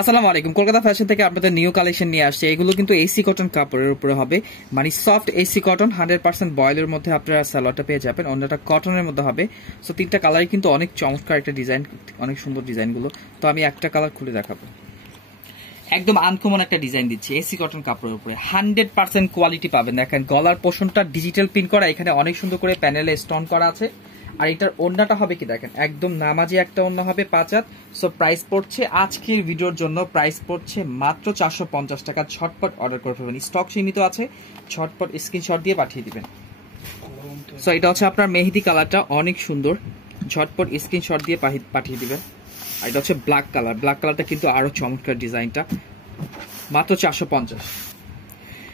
আসসালামু আলাইকুম। কলকাতা ফ্যাশন থেকে আপনাদের নিউ কালেকশন নিয়ে আসছে। এগুলো কিন্তু এসি কটন কাপড়ের উপরে হবে, মানে সফট এসি কটন 100% বয়েলের মধ্যে আপনারা সালোয়ারটা পেয়ে যাবেন। অন্যটা কটনের মধ্যে হবে। সো তিনটা কালারই কিন্তু অনেক চমৎকার একটা ডিজাইন, অনেক সুন্দর ডিজাইনগুলো। তো আমি একটা কালার খুলে দেখাবো। একদম আনকমন একটা ডিজাইন দিচ্ছি এসি কটন কাপড়ের উপরে, 100% কোয়ালিটি পাবেন। দেখেন গলার পোর্শনটা ডিজিটাল প্রিন্ট করা, এখানে অনেক সুন্দর করে প্যানেলে স্টোন করা আছে। আর এটার ওড়নাটা হবে কি দেখেন, একদম নামাজি একটা ওড়না হবে 5 হাত। সো প্রাইস পড়ছে আজকের ভিডিওর জন্য প্রাইস পড়ছে মাত্র 450 টাকা। ঝটপট অর্ডার করে ফেলবেন, স্টক সীমিত আছে, ঝটপট স্ক্রিনশট দিয়ে পাঠিয়ে দিবেন। সো এটা হচ্ছে আপনার মেহেদি কালারটা, অনেক সুন্দর, ঝটপট স্ক্রিনশট দিয়ে পাঠিয়ে দিবেন। আর এটা হচ্ছে ব্ল্যাক কালার, ব্ল্যাক কালারটা কিন্তু আরো চমৎকার ডিজাইনটা, মাত্র 450।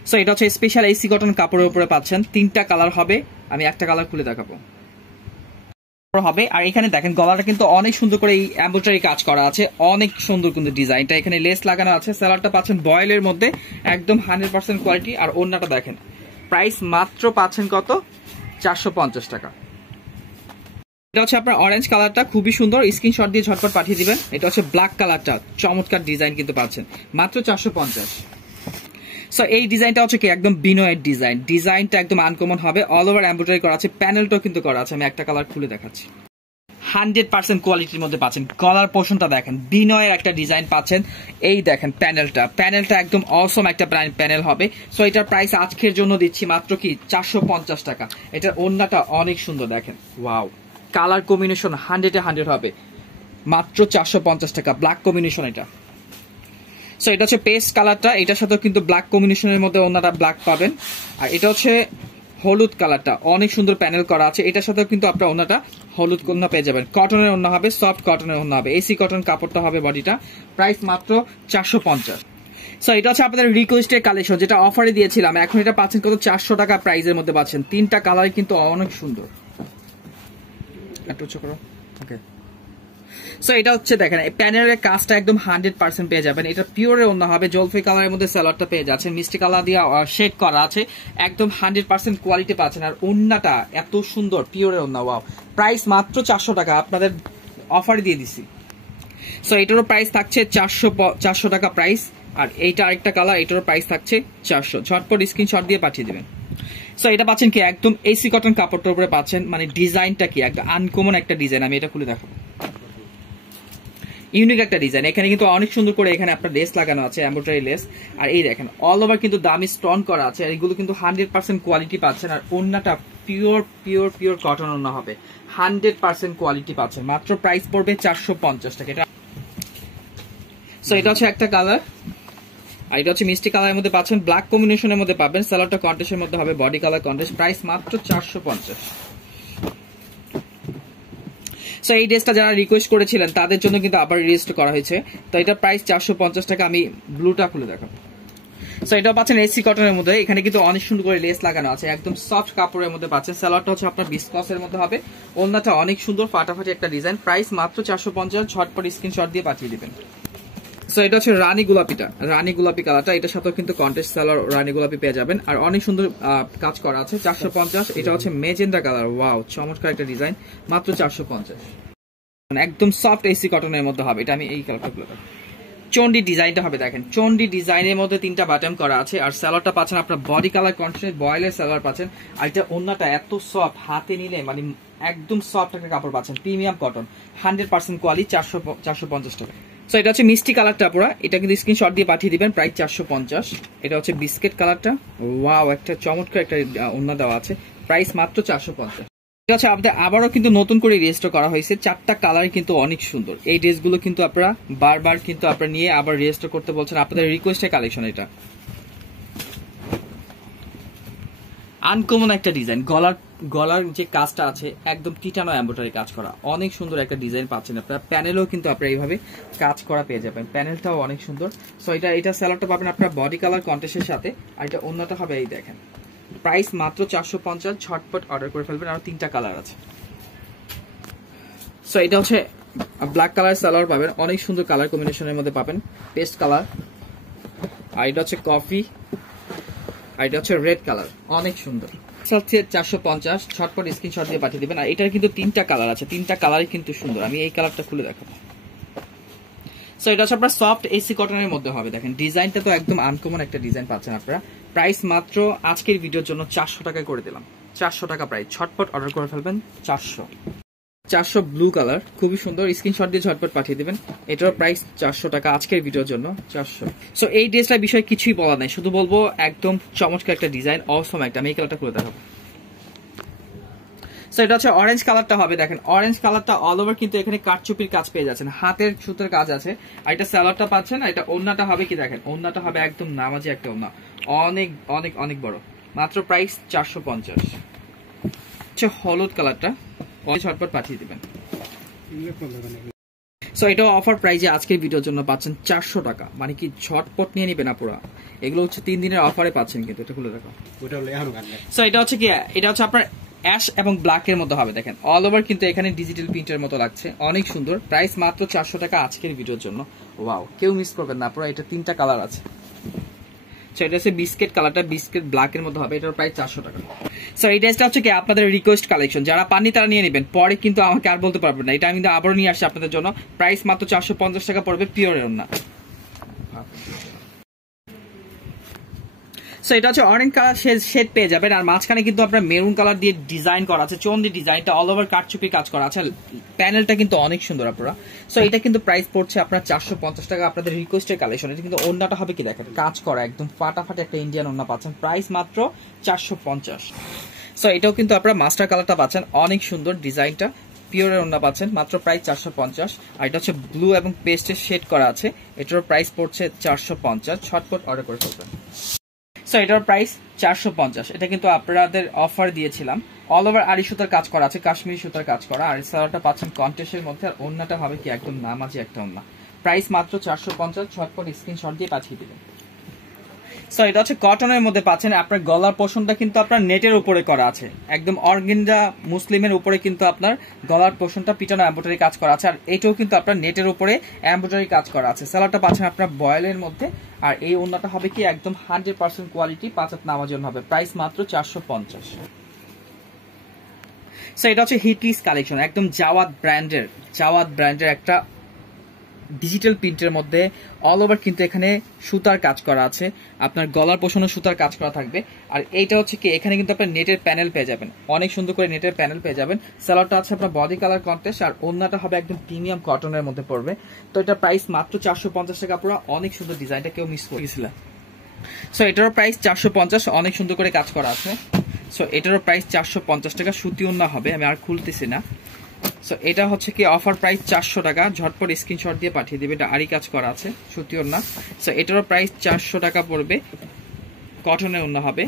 সো এটা হচ্ছে স্পেশাল এসি কটন কাপড়ের উপরে পাচ্ছেন। তিনটা কালার হবে, আমি একটা কালার খুলে দেখাবো হবে। আর এখানে দেখেন গলাটা কিন্তু অনেক সুন্দর করে এই এমব্রয়ডারি কাজ করা আছে, অনেক সুন্দর কিন্তু ডিজাইনটা। এখানে লেস লাগানো আছে, সালোয়ারটা পাচ্ছেন বয়েলের মধ্যে, একদম 100% কোয়ালিটি। আর ওড়নাটা দেখেন, প্রাইস মাত্র পাচ্ছেন কত, 450 টাকা। এটা হচ্ছে আপনার অরেঞ্জ কালারটা, খুবই সুন্দর, স্ক্রিনশট দিয়ে ঝটপট পাঠিয়ে দিবেন। এটা হচ্ছে ব্ল্যাক কালারটা, চমৎকার ডিজাইন কিন্তু পাচ্ছেন মাত্র 450। সো এই ডিজাইনটা হচ্ছে কি একদম বিনয়ের ডিজাইন, ডিজাইনটা একদম আনকমন হবে, অল ওভার এমব্রয়ডারি করা আছে, প্যানেলটাও কিন্তু করা আছে। আমি একটা কালার খুলে দেখাচ্ছি। 100% কোয়ালিটির মধ্যে পাচ্ছেন। গলার পোর্শনটা দেখেন, বিনয়ের একটা ডিজাইন পাচ্ছেন। এই দেখেন প্যানেলটা একদম অসম একটা প্যানেল হবে। সো এটার প্রাইস আজকের জন্য দিচ্ছি মাত্র কি 450 টাকা। এটার ওড়নাটা অনেক সুন্দর, দেখেন ওয়াও, কালার কম্বিনেশন 100-এ 100 হবে, মাত্র 450 টাকা। ব্ল্যাক কম্বিনেশন এটা। সো এটা হচ্ছে পেস্ট কালারটা, এটার সাথে কিন্তু ব্ল্যাক কম্বিনেশনের মধ্যে ওড়নাটা ব্ল্যাক পাবেন। আর এটা হচ্ছে হলুদ কালারটা, অনেক সুন্দর প্যানেল করা আছে, এটার সাথেও কিন্তু আপনার ওড়নাটা হলুদ ওড়না পেয়ে যাবেন। কটনের ওড়না হবে, সফট কটনের ওড়না হবে, এসি কটন কাপড়টা হবে বডিটা। প্রাইস মাত্র 450। সো এটা হচ্ছে আপনাদের রিকোয়েস্টের কালেকশন, যেটা অফারে দিয়েছিলাম, এখন এটা পাচ্ছেন কত, 400 টাকা প্রাইসের মধ্যে পাচ্ছেন। তিনটা কালার কিন্তু অনেক সুন্দর। একটু উচ্চ করো, ওকে। সো এটা হচ্ছে দেখেন প্যানেলের কাজটা একদম 100% পেয়ে যাবেন। এটা পিওরের ওড়না হবে, জলপাই কালারের মধ্যে সালোয়ারটা পেয়ে যাচ্ছেন, মিষ্টি কালার দিয়ে শেড করা আছে, একদম 100% কোয়ালিটি পাচ্ছেন। আর ওড়নাটা এত সুন্দর, পিওরের ওড়না, ওয়াও। প্রাইস মাত্র 400 টাকা, আপনাদের অফারে দিয়ে দিছি। সো এটারও প্রাইস থাকছে 400 টাকা প্রাইস। আর এইটা আরেকটা কালার, এটারও প্রাইস থাকছে 400। ঝটপট স্ক্রিনশট দিয়ে পাঠিয়ে দেবেন। সো এটা পাচ্ছেন কি একদম এসি কটন কাপড়টার উপরে পাচ্ছেন, মানে ডিজাইনটা কি একটা আনকমন একটা ডিজাইন। আমি এটা খুলে দেখাবো, ইউনিক একটা ডিজাইন। এখানে কিন্তু অনেক সুন্দর করে এখানে আপনার লেস লাগানো আছে, এমব্রয়ডারি লেস। আর এই দেখেন অল ওভার কিন্তু দামি স্টোন করা আছে। আর এগুলো কিন্তু 100% কোয়ালিটি পাচ্ছেন। আর ওড়নাটা পিওর কটন ওড়না হবে, 100% কোয়ালিটি পাচ্ছেন। মাত্র প্রাইস পড়বে 450 টাকা এটা। সো এটা হচ্ছে একটা কালার, আর এটা হচ্ছে মিষ্টি কালারের মধ্যে পাচ্ছেন, ব্ল্যাক কম্বিনেশনের মধ্যে পাবেন। সালোয়ারটা কন্ট্রাস্টের মধ্যে হবে, বডি কালার কন্ট্রাস্ট। প্রাইস মাত্র 450। সো এই ড্রেসটা যারা রিকোয়েস্ট করেছিলেন তাদের জন্য কিন্তু আবার রিলিস্ট করা হয়েছে। তো এটা প্রাইস 450 টাকা। আমি ব্লুটা খুলে দেখাবো। সো এটা পাচ্ছেন এসি কটনের মধ্যে, এখানে কিন্তু অনেক সুন্দর করে লেস লাগানো আছে, একদম সফট কাপড়ের মধ্যে পাচ্ছেন। সালোয়ারটা হচ্ছে আপনার বিস্কসের মধ্যে হবে, ওড়নাটা অনেক সুন্দর ফাটাফাটি একটা ডিজাইন। প্রাইস মাত্র 450। ঝটপট স্ক্রিনশট দিয়ে পাঠিয়ে দিবেন। সো এটা হচ্ছে রানী গোলাপিটা, রানী গোলাপি কালারটা, এটার সাথেও কিন্তু কন্ট্রাস্ট সালোয়ার রানী গোলাপি পেয়ে যাবেন। আর অনেক সুন্দর কাজ করা আছে, 450। এটা হচ্ছে মেজেন্ডা কালার, ওয়াও, চমৎকার একটা ডিজাইন, মাত্র 450। একদম সফট এসি কটনের মধ্যে হবে এটা। আমি এই কালারটা, চন্ডি ডিজাইনটা হবে, দেখেন চন্ডি ডিজাইনের মধ্যে তিনটা বাটন করা আছে। আর সালোয়ারটা পাচ্ছেন আপনার বডি কালার কন্ট্রাস্ট বয়েলের সালোয়ার পাচ্ছেন। আর এটা ওড়নাটা এত সফট, হাতে নিলে মানে একদম সফট একটা কাপড় পাচ্ছেন, প্রিমিয়াম কটন, 100% কোয়ালিটি। 450 টাকা। সো এটা হচ্ছে মিষ্টি কালারটা পুরো, এটা কিন্তু স্ক্রিনশট দিয়ে পাঠিয়ে দিবেন। প্রাইস 450। এটা হচ্ছে বিস্কিট কালারটা, ওয়াও, একটা চমৎকার একটা ওড়না দেওয়া আছে, প্রাইস মাত্র 450। এটা হচ্ছে আপনাদের আবারও কিন্তু নতুন করে রেজিস্টার করা হয়েছে, চারটা কালার কিন্তু অনেক সুন্দর। এই ড্রেসগুলো কিন্তু আপনারা বারবার কিন্তু আপনারা নিয়ে আবার রেজিস্টার করতে বলছেন, আপনাদের রিকোয়েস্টের কালেকশন। এটা আনকমন একটা ডিজাইন, গলার যে কাজটা আছে একদম টিটানো এমব্রয়ডারি কাজ করা, অনেক সুন্দর একটা ডিজাইন পাচ্ছেন আপনারা। প্যানেলও কিন্তু আপনারা এইভাবে কাজ করা পেয়ে যাবেন, প্যানেলটাও অনেক সুন্দর। সো এটা সালোয়ারটা পাবেন আপনার বডি কালার কন্ট্রাস্টের সাথে। আর এটা ওড়নাটা হবে, এই দেখেন, প্রাইস মাত্র 450। ঝটপট অর্ডার করে ফেলবেন। আর তিনটা কালার আছে। সো এটা হচ্ছে ব্ল্যাক কালার সালোয়ার পাবেন, অনেক সুন্দর কালার কম্বিনেশনের মধ্যে পাবেন, পেস্ট কালার। আর এটা হচ্ছে কফি, আর এটা হচ্ছে রেড কালার, অনেক সুন্দর। 450। ঝটপট স্ক্রিনশট দিয়ে পাঠিয়ে দিবেন। আর এটার কিন্তু তিনটা কালার আছে, তিনটা কালারই কিন্তু সুন্দর। আমি এই কালারটা খুলে দেখাবো। সো এটা হচ্ছে আপনার সফট এসি কটনের মধ্যে হবে। দেখেন ডিজাইনটা তো একদম আনকমন একটা ডিজাইন পাচ্ছেন আপনারা। প্রাইস মাত্র আজকের ভিডিওর জন্য 400 টাকায় করে দিলাম। 400 টাকা প্রাইস, ঝটপট অর্ডার করে ফেলবেন। 400 ব্লু কালার, খুবই সুন্দর, স্ক্রিনশট দিয়ে ঝটপট পাঠিয়ে দিবেন। এটার প্রাইস 400 টাকা আজকের ভিডিওর জন্য 400। সো এই ড্রেসটার বিষয়ে কিছুই বলা নাই, শুধু বলবো একদম চমৎকার একটা ডিজাইন, অসম একটা। আমি এই কালারটা খুলে দেখাবো। সো এটা হচ্ছে অরেঞ্জ কালারটা হবে। দেখেন অরেঞ্জ কালারটা অল ওভার কিন্তু এখানে কাঠচুপির কাজ পেয়ে যাচ্ছেন, হাতের সুতার কাজ আছে। আর এটা স্যালাডটা পাচ্ছেন। আর এটা ওড়নাটা হবে কি দেখেন, ওড়নাটা হবে একদম নামাজি একটা ওড়না, অনেক অনেক অনেক বড়। মাত্র প্রাইস 450। হচ্ছে হলুদ কালারটা, ঝটপট পাঠিয়ে দিবেন। সো এটা অফার প্রাইজে আজকের ভিডিওর জন্য পাচ্ছেন 400 টাকা, মানে কি ঝটপট নিয়ে নিবেন আপুরা। এগুলো হচ্ছে 3 দিনের অফারে পাচ্ছেন কিন্তু। এটা খুলে দেখো। সো এটা হচ্ছে কি, এটা হচ্ছে আপনার অ্যাশ এবং ব্ল্যাক এর মতো হবে। দেখেন অল ওভার কিন্তু এখানে ডিজিটাল প্রিন্টের মতো লাগছে, অনেক সুন্দর। প্রাইস মাত্র 400 টাকা আজকের ভিডিওর জন্য। ওয়াও, কেউ মিস করবেন না পুরো। এটা 3টা কালার আছে। সো এটা হচ্ছে বিস্কিট কালারটা, বিস্কিট ব্ল্যাক এর মতো হবে। এটার প্রাইস 400 টাকা। সো এই ড্রেসটা হচ্ছে কি আপনাদের রিকোয়েস্ট কালেকশন, যারা পাননি তারা নিয়ে নেবেন, পরে কিন্তু আমাকে আর বলতে পারবেন না। এটা আমি কিন্তু আবারও নিয়ে আসছি আপনাদের জন্য। প্রাইস মাত্র 450 টাকা পড়বে, পিওরের না। সো এটা হচ্ছে অরেঞ্জ কালার শেড পেয়ে যাবেন। আর মাঝখানে কিন্তু আপনার মেরুন কালার দিয়ে ডিজাইন করা আছে, চন্দি ডিজাইনটা অল ওভার কাঠচুপির কাজ করা আছে। প্যানেলটা কিন্তু অনেক সুন্দর আপনারা। সো এটা কিন্তু প্রাইস পড়ছে আপনার 450 টাকা, আপনাদের রিকোয়েস্টের কালেকশন। এটা কিন্তু ওড়নাটা হবে কি দেখেন, কাজ করা একদম ফাটাফাটি একটা ইন্ডিয়ান ওড়না পাচ্ছেন। প্রাইস মাত্র 450। সো এটাও কিন্তু আপনারা মাস্টার কালারটা পাচ্ছেন, অনেক সুন্দর ডিজাইনটা, পিওরের ওড়না পাচ্ছেন। মাত্র প্রাইস 450। আর এটা হচ্ছে ব্লু এবং পেস্টের শেড করা আছে। এটার প্রাইস পড়ছে 450। ঝটপট অর্ডার করে ফেলবেন। সো এটার প্রাইস 450। এটা কিন্তু আপনাদের অফার দিয়েছিলাম। অল ওভার আড়ি সুতার কাজ করা আছে, কাশ্মীরি সুতার কাজ করা। আর সালোয়ারটা পাচ্ছেন কন্ট্রাস্টের মধ্যে। আর ওড়নাটা হবে কি একদম নামাজি একটা ওড়না। প্রাইস মাত্র 450। ঝটপট স্ক্রিনশট দিয়ে পাঠিয়ে দিবেন। সো এটা হচ্ছে কটনের মধ্যে পাচ্ছেন। আপনার গলার পোর্শনটা কিন্তু আপনার নেটের উপরে করা আছে, একদম অর্গেনজা মুসলিমের উপরে কিন্তু আপনার গলার পোর্শনটা পিটানো এমব্রয়ডারি কাজ করা আছে। আর এটাও কিন্তু আপনার নেটের উপরে এমব্রয়ডারি কাজ করা আছে। সালোয়ারটা পাচ্ছেন আপনার বয়েলের মধ্যে। আর এই ওড়নাটা হবে কি একদম 100% কোয়ালিটি, 5 হাত নামার জন্য হবে। প্রাইস মাত্র 450। সো এটা হচ্ছে হিটলিস কালেকশন, একদম জাওয়াদ ব্র্যান্ডের একটা ডিজিটাল প্রিন্টের মধ্যে অল ওভার কিন্তু এখানে সুতার কাজ করা আছে। আপনার গলার পোষণে সুতার কাজ করা থাকবে। আর এইটা হচ্ছে কি এখানে কিন্তু আপনার নেটের প্যানেল পেয়ে যাবেন, অনেক সুন্দর করে নেটের প্যানেল পেয়ে যাবেন। সালোয়ারটা আছে আপনার বডি কালার কন্ট্রাস্ট। আর ওড়নাটা হবে একদম প্রিমিয়াম কটনের মধ্যে পড়বে। তো এটা প্রাইস মাত্র 450 টাকা। পুরো অনেক সুন্দর ডিজাইনটা, কেউ মিস করে গেছিল। সো এটারও প্রাইস 450, অনেক সুন্দর করে কাজ করা আছে। সো এটারও প্রাইস 450 টাকা, সুতি ওড়না হবে। আমি আর খুলতেছি না। সো এটা হচ্ছে কি অফার প্রাইস 400 টাকা। ঝটপট স্ক্রিনশট দিয়ে পাঠিয়ে দিবে। এটা আরি কাজ করা আছে, সুতি ওড়না। সো এটারও প্রাইস 400 টাকা পড়বে, কটনের ওড়না হবে।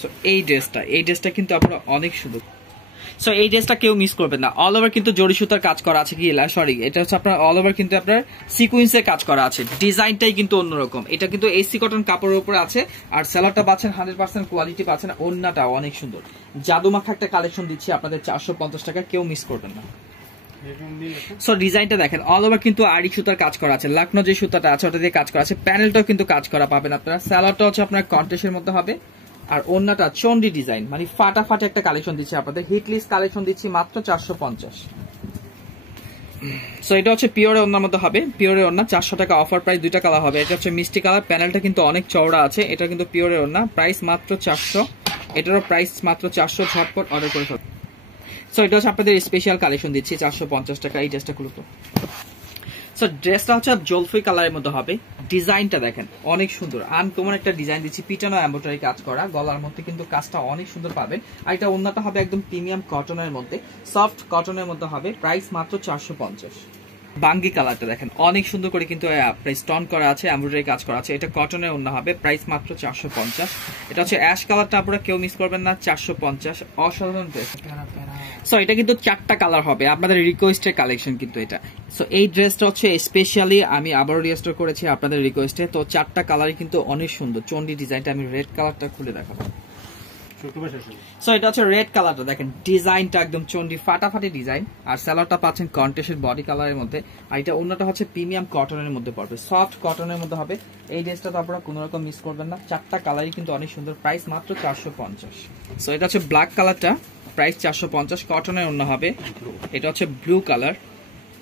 সো এই ড্রেসটা কিন্তু আপনারা অনেক সুন্দর। সো এই ড্রেসটা কেউ মিস করবেন না। অল ওভার কিন্তু জরি সুতার কাজ করা আছে, এটা হচ্ছে আপনার অল ওভার কিন্তু আপনার সিকুয়েন্সের কাজ করা আছে। ডিজাইনটাই কিন্তু অন্যরকম। এটা কিন্তু এসি কটন কাপড়ের উপরে আছে। আর সালোয়ারটা পাচ্ছেন 100% কোয়ালিটি পাচ্ছেন। ওড়নাটা অনেক সুন্দর, জাদুমাখা একটা কালেকশন দিচ্ছি আপনাদের 450 টাকা, কেউ মিস করবেন না। সো ডিজাইনটা দেখেন, অল ওভার কিন্তু আড়ি সুতার কাজ করা আছে, লাকনো যে সুতাটা আছে ওটা দিয়ে কাজ করা আছে। প্যানেলটাও কিন্তু কাজ করা পাবেন আপনারা। সালোয়ারটা হচ্ছে আপনার কন্ট্রাস্টের মধ্যে হবে। আর ওড়নাটা চন্ডি ডিজাইন, মানে ফাটাফাটি একটা কালেকশন দিচ্ছি আপনাদের। হিটলিস্ট কালেকশন দিচ্ছি মাত্র 450। সো এটা হচ্ছে পিওরের ওড়নার মধ্যে হবে, পিওরের ওড়না 400 টাকা অফার প্রাইস। 2টা কালার হবে। এটা হচ্ছে মিষ্টি কালার, প্যানেলটা কিন্তু অনেক চওড়া আছে। এটা কিন্তু পিওরের ওড়না, প্রাইস মাত্র 400। এটারও প্রাইস মাত্র 400। ঝটপট অর্ডার করে ফেলুন। সো এটা হচ্ছে আপনাদের স্পেশাল কালেকশন দিচ্ছি 450 টাকা। এই ড্রেসটা খুলতো। সো ড্রেসটা হচ্ছে জলফুই কালারের মধ্যে হবে। ডিজাইনটা দেখেন অনেক সুন্দর, আনকমন একটা ডিজাইন দিচ্ছি, পিটানো এমব্রয়ডারি কাজ করা। গলার মধ্যে কিন্তু কাজটা অনেক সুন্দর পাবেন। আর এটা ওড়নাটা হবে একদম প্রিমিয়াম কটনের মধ্যে, সফট কটনের মধ্যে হবে। প্রাইস মাত্র 450। বাঙ্গি কালারটা দেখেন অনেক সুন্দর করে কিন্তু স্টোন করা আছে, এমব্রয়ডারি কাজ করা আছে। এটা কটনের ওড়না হবে। প্রাইস মাত্র 450। এটা হচ্ছে অ্যাশ কালারটা, আপনারা কেউ মিস করবেন না। 450, অসাধারণ ড্রেস। সো এটা কিন্তু 4টা কালার হবে, আপনাদের রিকোয়েস্টের কালেকশন কিন্তু এটা। সো এই ড্রেসটা হচ্ছে স্পেশালি আমি আবারও রিস্টোর করেছি আপনাদের রিকোয়েস্টে। তো 4টা কালারই কিন্তু অনেক সুন্দর। চন্ডি ডিজাইনটা আমি রেড কালারটা খুলে দেখাবো। সো এটা হচ্ছে রেড কালারটা দেখেন, ডিজাইনটা একদম চন্ডি ফাটাফাটি ডিজাইন। আর সালোয়ারটা পাচ্ছেন কন্ট্রাস্টের বডি কালারের মধ্যে। আর এটা অন্যটা হচ্ছে প্রিমিয়াম কটনের মধ্যে পড়বে, সফট কটনের মধ্যে হবে। এই ড্রেসটা তো আপনারা কোনো রকম মিস করবেন না। 4টা কালারই কিন্তু অনেক সুন্দর। প্রাইস মাত্র 450। সো এটা হচ্ছে ব্ল্যাক কালারটা, প্রাইস 450, কটনের অন্য হবে। এটা হচ্ছে ব্লু কালার,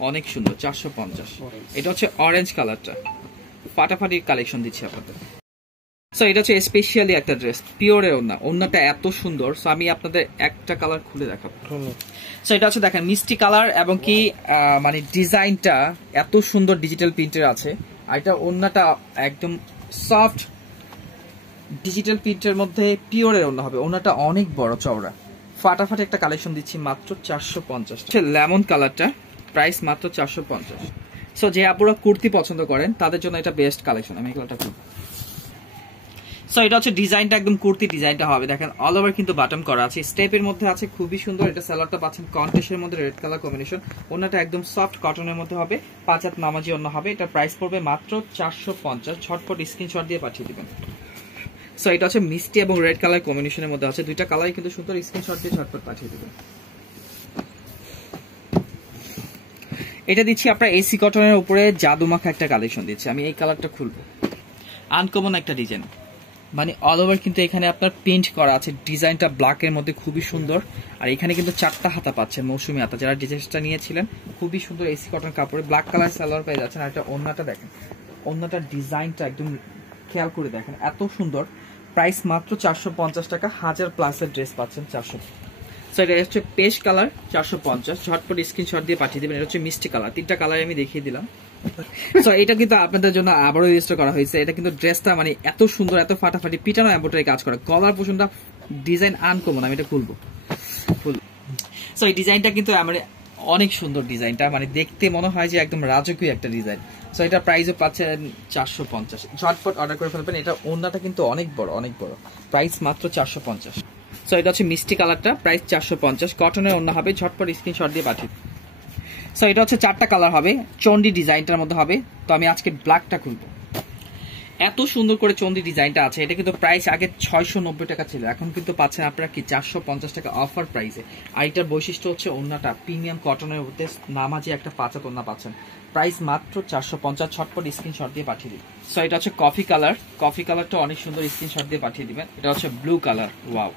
অনেক সুন্দর 450। এটা হচ্ছে অরেঞ্জ কালারটা, ফাটাফাটি কালেকশন দিচ্ছি আপনাদের। সো এটা হচ্ছে স্পেশালি একটা ড্রেস, পিওরের ওড়না, ওড়নাটা এত সুন্দর। সো আমি আপনাদের একটা কালার খুলে দেখাবো। সো এটা হচ্ছে দেখেন মিষ্টি কালার এবং কি মানে ডিজাইনটা এত সুন্দর ডিজিটাল প্রিন্টের আছে। আর এটা ওড়নাটা একদম সফট ডিজিটাল প্রিন্টের মধ্যে পিওরের ওড়না হবে। ওড়নাটা অনেক বড় চওড়া, ফাটাফাটি একটা কালেকশন দিচ্ছি মাত্র 450। লেমন কালারটা প্রাইস মাত্র 450। সো যে আপুরা কুর্তি পছন্দ করেন তাদের জন্য এটা বেস্ট কালেকশন। আমি এগুলোটা খুব। সো এটা হচ্ছে ডিজাইনটা একদম কুর্তি ডিজাইনটা হবে, দেখেন অল ওভার কিন্তু বাটন করা আছে, স্টেপের মধ্যে আছে, খুবই সুন্দর। এটা সালোয়ারটা পাচ্ছেন কন্ট্রাস্টের মধ্যে রেড কালার কম্বিনেশন। ওনাটা একদম সফট কটনের মধ্যে হবে, 5 হাত নামাজি ওন্না হবে। এটা প্রাইস পড়বে মাত্র 450। ঝটপট স্ক্রিনশট দিয়ে পাঠিয়ে দিবেন। সো এটা হচ্ছে মিষ্টি এবং রেড কালার কম্বিনেশনের মধ্যে আছে, দুইটা কালারই কিন্তু সুন্দর। স্ক্রিনশট দিয়ে ঝটপট পাঠিয়ে দিবেন। এটা দিচ্ছি আপনার এসি কটনের উপরে জাদুমাখা একটা কালেকশন দিচ্ছি। আমি এই কালারটা খুলবো, আনকমন একটা ডিজাইন, মানে অল ওভার কিন্তু এখানে আপনার প্রিন্ট করা আছে। ডিজাইনটা ব্ল্যাকের মধ্যে খুবই সুন্দর। আর এখানে কিন্তু 4টা হাতা পাচ্ছেন, মৌসুমি হাতা। যারা ডিজাইনটা নিয়েছিলেন খুবই সুন্দর এসি কটন কাপড়ে ব্ল্যাক কালার সালোয়ার পেয়ে যাচ্ছেন। আর এটা ওন্নাটা দেখেন, ওন্নাটার ডিজাইনটা একদম খেয়াল করে দেখেন, এত সুন্দর। প্রাইস মাত্র 450 টাকা, 1000+ ড্রেস পাচ্ছেন 400। সো এটা হচ্ছে পেশ কালার 450। ঝটপট স্ক্রিনশট দিয়ে পাঠিয়ে দেবেন। এটা হচ্ছে মিষ্টি কালার, 3টা কালার আমি দেখিয়ে দিলাম। সো এটা কিন্তু আপনাদের জন্য আবারও রেজিস্টার করা হয়েছে। এটা কিন্তু ড্রেসটা মানে এত সুন্দর, এত ফাটাফাটি, পিটানো এমব্রয়ডারি কাজ করা, গলার পোর্শনটা ডিজাইন আনকমন। আমি এটা খুলবো। সো এই ডিজাইনটা কিন্তু আমার অনেক সুন্দর, ডিজাইনটা মানে দেখতে মনে হয় যে একদম রাজকীয় একটা ডিজাইন। সো এটা প্রাইসও পাচ্ছেন 450। ঝটপট অর্ডার করে ফেলবেন। এটা ওড়নাটা কিন্তু অনেক বড়, অনেক বড়। প্রাইস মাত্র 450। সো এটা হচ্ছে মিষ্টি কালারটা, প্রাইস 450। কটনের ওড়না হবে, ঝটপট স্ক্রিনশট দিয়ে পাঠিয়ে। সো এটা হচ্ছে 4টা কালার হবে, চন্ডি ডিজাইনটার মধ্যে হবে। তো আমি আজকে ব্ল্যাকটা খুলবো। এত সুন্দর করে চন্ডি ডিজাইনটা আছে। এটা কিন্তু প্রাইস আগে 690 টাকা ছিল, এখন কিন্তু পাচ্ছেন আপনারা কি 450 টাকা অফার প্রাইসে। আর এটার বৈশিষ্ট্য হচ্ছে ওড়নাটা প্রিমিয়াম কটনের মধ্যে নামাজি একটা 5 হাত ওড়না পাচ্ছেন। প্রাইস মাত্র 450। ছটপট স্ক্রিনশট দিয়ে পাঠিয়ে দিন। সো এটা হচ্ছে কফি কালার, কফি কালারটা অনেক সুন্দর, স্ক্রিনশট দিয়ে পাঠিয়ে দিবেন। এটা হচ্ছে blue colour, wow,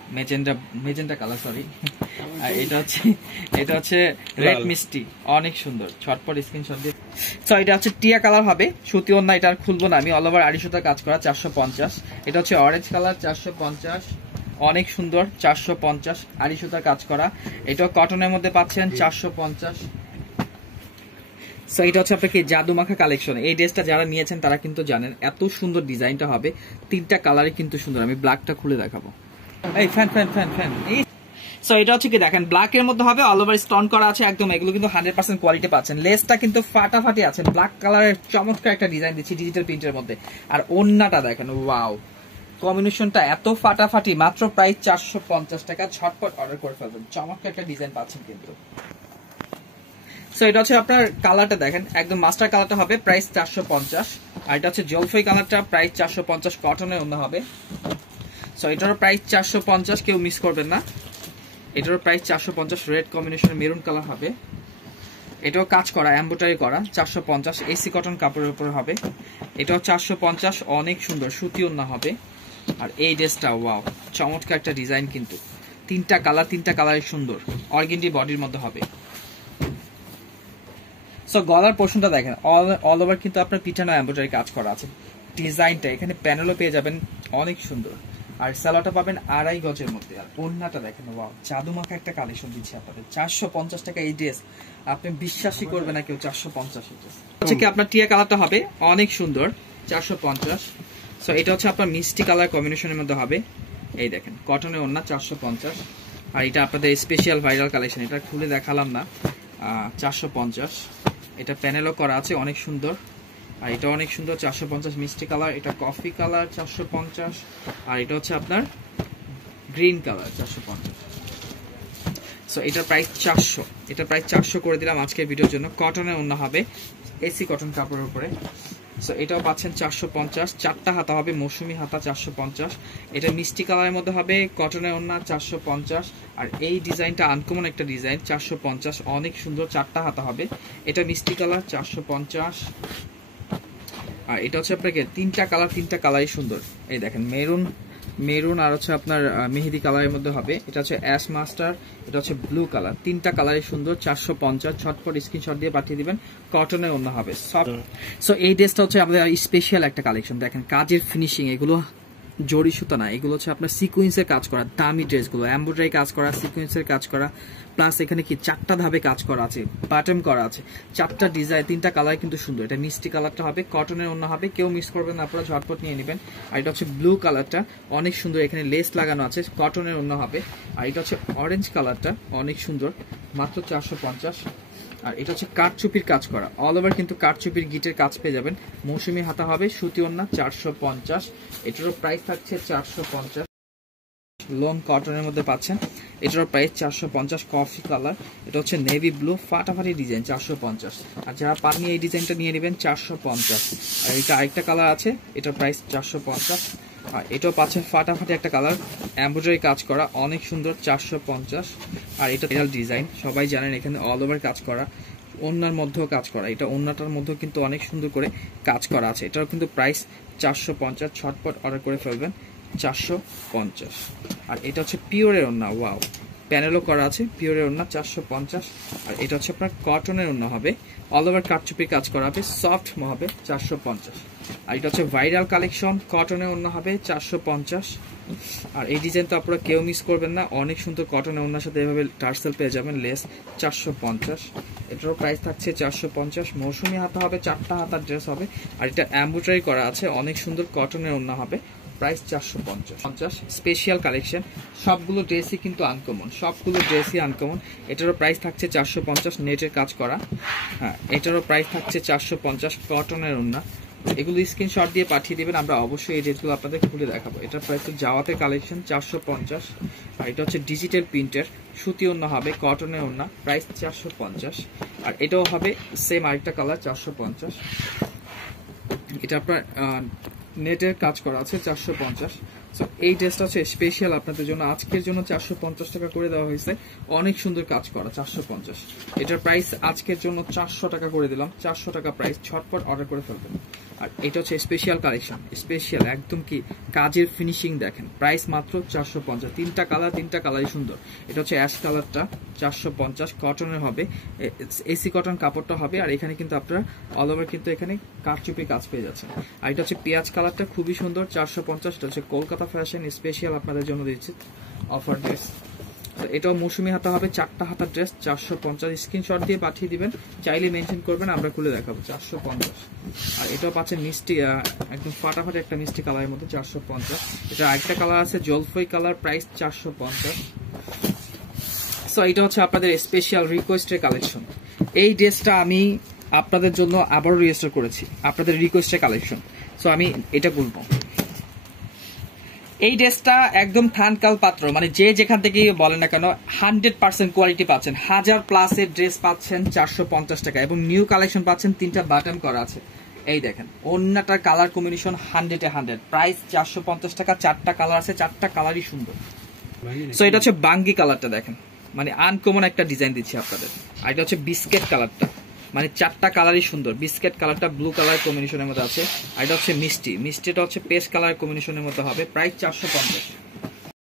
magenta colour, sorry. আর এটা হচ্ছে রেড মিষ্টি, অনেক সুন্দর। ছটপট স্ক্রিনশট দিয়ে। সো এটা হচ্ছে টিয়া কালার হবে, সুতি ওড়না। এটা খুলবো না আমি, অল ওভার 250 কাজ করা, 450। এটা হচ্ছে অরেঞ্জ কালার, 450, অনেক সুন্দর, 450, 250 কাজ করা। এটা কটনের মধ্যে পাচ্ছেন 450। সো এটা হচ্ছে আপনাকে জাদুমাখা কালেকশন। এই ড্রেসটা যারা নিয়েছেন তারা কিন্তু জানেন এত সুন্দর ডিজাইনটা হবে। 3টা কালারই কিন্তু সুন্দর। আমি ব্ল্যাকটা খুলে দেখাবো। এই ফ্যান। সো এটা হচ্ছে কি দেখেন, ব্ল্যাকের মধ্যে হবে, অল ওভার স্টোন করা আছে একদম। এগুলো কিন্তু 100% কোয়ালিটি পাচ্ছেন। লেসটা কিন্তু ফাটাফাটি আছে, ব্ল্যাক কালারের চমৎকার একটা ডিজাইন দিচ্ছি ডিজিটাল প্রিন্টের মধ্যে। আর ওন্নাটা দেখেন, ওয়াও, কম্বিনেশনটা এত ফাটাফাটি। মাত্র প্রাইস 450 টাকা। ঝটপট অর্ডার করে ফেলবেন। চমৎকার একটা ডিজাইন পাচ্ছেন কিন্তু। সো এটা হচ্ছে আপনার কালারটা দেখেন, একদম মাস্টার কালারটা হবে, প্রাইস 450। আর এটা হচ্ছে জলফাই কালারটা, প্রাইস 450, কটনের ওন্না হবে। সো এটারও প্রাইস 450, কেউ মিস করবেন না। এটারও প্রাইস 450, রেড কম্বিনেশনের মেরুন কালার হবে। এটাও কাজ করা, এমব্রয়ডারি করা, 450, এসি কটন কাপড়ের উপর হবে। এটাও 450, অনেক সুন্দর, সুতি ওন্না হবে। আর এই ড্রেসটা ওয়াও, চমৎকার একটা ডিজাইন কিন্তু। 3টা কালার, 3টা কালারই সুন্দর, অর্গেন্ডি বডির মধ্যে হবে। সো গলার পোর্শনটা দেখেন, অল ওভার কিন্তু আপনার পিটানো এমব্রয়ডারি কাজ করা আছে। ডিজাইনটা এখানে প্যানেলও পেয়ে যাবেন, অনেক সুন্দর। আর সালোয়ারটা পাবেন 2.5 গজের মধ্যে। আর ওড়নাটা দেখেন, ওয়াও, জাদুমাখা একটা কালেকশন দিচ্ছি আপনাদের। 450 টাকা এই ড্রেস, আপনি বিশ্বাসই করবে না কেউ 450 এই ড্রেস। হচ্ছে কি আপনার টিয়া কালারটা হবে, অনেক সুন্দর, 450। সো এটা হচ্ছে আপনার মিষ্টি কালার কম্বিনেশনের মধ্যে হবে। এই দেখেন, কটনের ওড়না, 450। আর এটা আপনাদের স্পেশাল ভাইরাল কালেকশন, এটা খুলে দেখালাম না, 450। এটা প্যানেলও করা আছে, অনেক সুন্দর। আর এটা অনেক সুন্দর, 450, মিষ্টি কালার। এটা কফি কালার, 450। আর এটা হচ্ছে আপনার গ্রিন কালার, 450। সো এটার প্রাইস 400। এটা প্রাইস 400 করে দিলাম আজকের ভিডিওর জন্য। কটনের ওন্না হবে, এসি কটন কাপড়ের উপরে। সো এটাও পাচ্ছেন 450, 4টা হাতা হবে, মৌসুমি হাতা, 450। এটা মিষ্টি কালারের মধ্যে হবে, কটনের ওন্না, 450। আর এই ডিজাইনটা আনকমন একটা ডিজাইন, 450, অনেক সুন্দর, 4টা হাতা হবে। এটা মিষ্টি কালার, 450। আর এটা হচ্ছে আপনাকে 3টা কালার, 3টা কালারই সুন্দর। এই দেখেন, মেরুন মেরুন আর হচ্ছে আপনার মেহেদি কালারের মধ্যে হবে। এটা হচ্ছে অ্যাশ মাস্টার, এটা হচ্ছে ব্লু কালার, তিনটা কালারই সুন্দর। 450, ঝটপট স্ক্রিনশট দিয়ে পাঠিয়ে দিবেন। কটনের অন্য হবে সফট। সো এই ড্রেসটা হচ্ছে আমাদের স্পেশাল একটা কালেকশন। দেখেন কাজের ফিনিশিং, এগুলো জরি সুতো না, এগুলো হচ্ছে আপনার সিকুয়েন্সের কাজ করা দামি ড্রেসগুলো, এমব্রয়ডারি কাজ করা, সিকুয়েন্সের কাজ করা, প্লাস এখানে কি 4টা ধাপে কাজ করা আছে, বাটন করা আছে, 4টা ডিজাইন, 3টা কালার কিন্তু সুন্দর। এটা মিষ্টি কালারটা হবে, কটনের অন্য হবে, কেউ মিস করবেন না, আপনারা ঝটপট নিয়ে নেবেন। আর এটা হচ্ছে ব্লু কালারটা, অনেক সুন্দর, এখানে লেস লাগানো আছে, কটনের অন্য হবে। আর এটা হচ্ছে অরেঞ্জ কালারটা, অনেক সুন্দর, মাত্র 450। আর এটা হচ্ছে কাঠচুপির কাজ করা, অল ওভার কিন্তু কাঠচুপির গিটের কাজ পেয়ে যাবেন। মৌসুমি হাতা হবে, সুতি ওড়না, 450। এটারও প্রাইস থাকছে 450। লং কটনের মধ্যে পাচ্ছেন, এটারও প্রাইস 450। কফি কালার, এটা হচ্ছে নেভি ব্লু, ফাটাফাটি ডিজাইন, 450। আর যারা পাননি এই ডিজাইনটা নিয়ে নেবেন 450। আর এটা আরেকটা কালার আছে, এটার প্রাইস 450। আর এটাও পাচ্ছেন ফাটাফাটি একটা কালার, এমব্রয়ডারি কাজ করা, অনেক সুন্দর, 450। আর এটা ডিজাইন সবাই জানেন, এখানে অল ওভার কাজ করা, ওন্নার মধ্যেও কাজ করা, এটা ওন্নাটার মধ্যেও কিন্তু অনেক সুন্দর করে কাজ করা আছে। এটাও কিন্তু প্রাইস 450। ছটপট অর্ডার করে ফেলবেন, 450। আর এটা হচ্ছে পিওরের ওন্না, ওয়াও, প্যানেলও করা আছে, পিওরের ওন্না, 450। আর এটা হচ্ছে আপনার কটনের ওন্না হবে, অল ওভার কাঠচুপির কাজ করা হবে, সফট হবে, 450। আর এটা হচ্ছে ভাইরাল কালেকশন, কটনের ওন্না হবে, 450। আর এই ডিজাইন তো আপনারা কেউ মিস করবেন না, অনেক সুন্দর, কটনের ওন্নার সাথে এভাবে টার্সেল পেয়ে যাবেন, লেস, 450। এটারও প্রাইস থাকছে 450। মৌসুমি হাতা হবে, 4টা হাতার ড্রেস হবে। আর এটা এমব্রয়ডারি করা আছে, অনেক সুন্দর, কটনের ওন্না হবে, প্রাইস 450। স্পেশাল কালেকশন, সবগুলো ড্রেসই কিন্তু আনকমন, সবগুলো ড্রেসই আনকমন। এটারও প্রাইস থাকছে 450, নেটের কাজ করা। হ্যাঁ, এটারও প্রাইস থাকছে 450, কটনের ওন্না। এগুলো স্ক্রিনশট দিয়ে পাঠিয়ে দিবেন, আমরা অবশ্যই এই ড্রেসগুলো আপনাদের খুলে দেখাবো। এটার প্রাইস তো জাওয়াতের কালেকশন, 450। আর এটা হচ্ছে ডিজিটাল প্রিন্টের, সুতি ওন্না হবে, কটনের ওন্না, প্রাইস 450। আর এটাও হবে সেম আরেকটা কালার, 450। এটা আপনার নেটের কাজ করা আছে, 450। সো এই ড্রেসটা হচ্ছে স্পেশাল আপনাদের জন্য, আজকের জন্য 450 টাকা করে দেওয়া হয়েছে, অনেক সুন্দর কাজ করা, 450। এটার প্রাইস আজকের জন্য 400 টাকা করে দিলাম, 400 টাকা প্রাইস, ছটপট অর্ডার করে ফেলবেন। আর এটা হচ্ছে স্পেশাল কালেকশন, স্পেশাল একদম কি কাজের ফিনিশিং দেখেন, প্রাইস মাত্র 450। 3টা কালার, 3টা কালারই সুন্দর। এটা হচ্ছে অ্যাশ কালারটা, 450, কটনের হবে, এসি কটন কাপড়টা হবে। আর এখানে কিন্তু আপনারা অল ওভার কিন্তু এখানে কারচুপি কাজ পেয়ে যাচ্ছেন। আর এটা হচ্ছে পেঁয়াজ কালারটা, খুবই সুন্দর, 450। এটা হচ্ছে কলকাতা ফ্যাশন স্পেশাল আপনাদের জন্য দিচ্ছি অফার ড্রেস। এটাও মৌসুমি হাতা হবে, 4টা হাতার ড্রেস, 450। স্ক্রিনশট দিয়ে পাঠিয়ে দিবেন, চাইলে মেনশন করবেন, আমরা খুলে দেখাবো, 450। আর এটাও পাচ্ছেন মিষ্টি, একদম ফাটাফাটি একটা মিষ্টি কালারের মধ্যে, 450। এটা আরেকটা কালার আছে জলফই কালার, প্রাইস 450। সো এটা হচ্ছে আপনাদের স্পেশাল রিকোয়েস্টের কালেকশন। এই ড্রেসটা আমি আপনাদের জন্য আবারও রেজিস্টার করেছি, আপনাদের রিকোয়েস্টের কালেকশন। সো আমি এটা বলবো, এই ড্রেসটা একদম থানকাল পাত্র, মানে যে যেখান থেকে বলেন না কেন 100% কোয়ালিটি পাচ্ছেন, 1000+ ড্রেস পাচ্ছেন 450 টাকা, এবং নিউ কালেকশন পাচ্ছেন, 3টা বাটন করা আছে। এই দেখেন ওন্নাটার কালার কম্বিনেশন 100-এ 100, প্রাইস 450 টাকা। 4টা কালার আছে, 4টা কালারই সুন্দর। সো এটা হচ্ছে বাঙ্গি কালারটা, দেখেন মানে আনকমন একটা ডিজাইন দিচ্ছি আপনাদের। আর এটা হচ্ছে বিস্কেট কালারটা, মানে 4টা কালারই সুন্দর, বিস্কেট কালারটা ব্লু কালার কম্বিনেশনের মধ্যে আছে। আর এটা হচ্ছে মিষ্টিটা হচ্ছে পেস্ট কালার কম্বিনেশনের মধ্যে হবে, প্রাইস 450।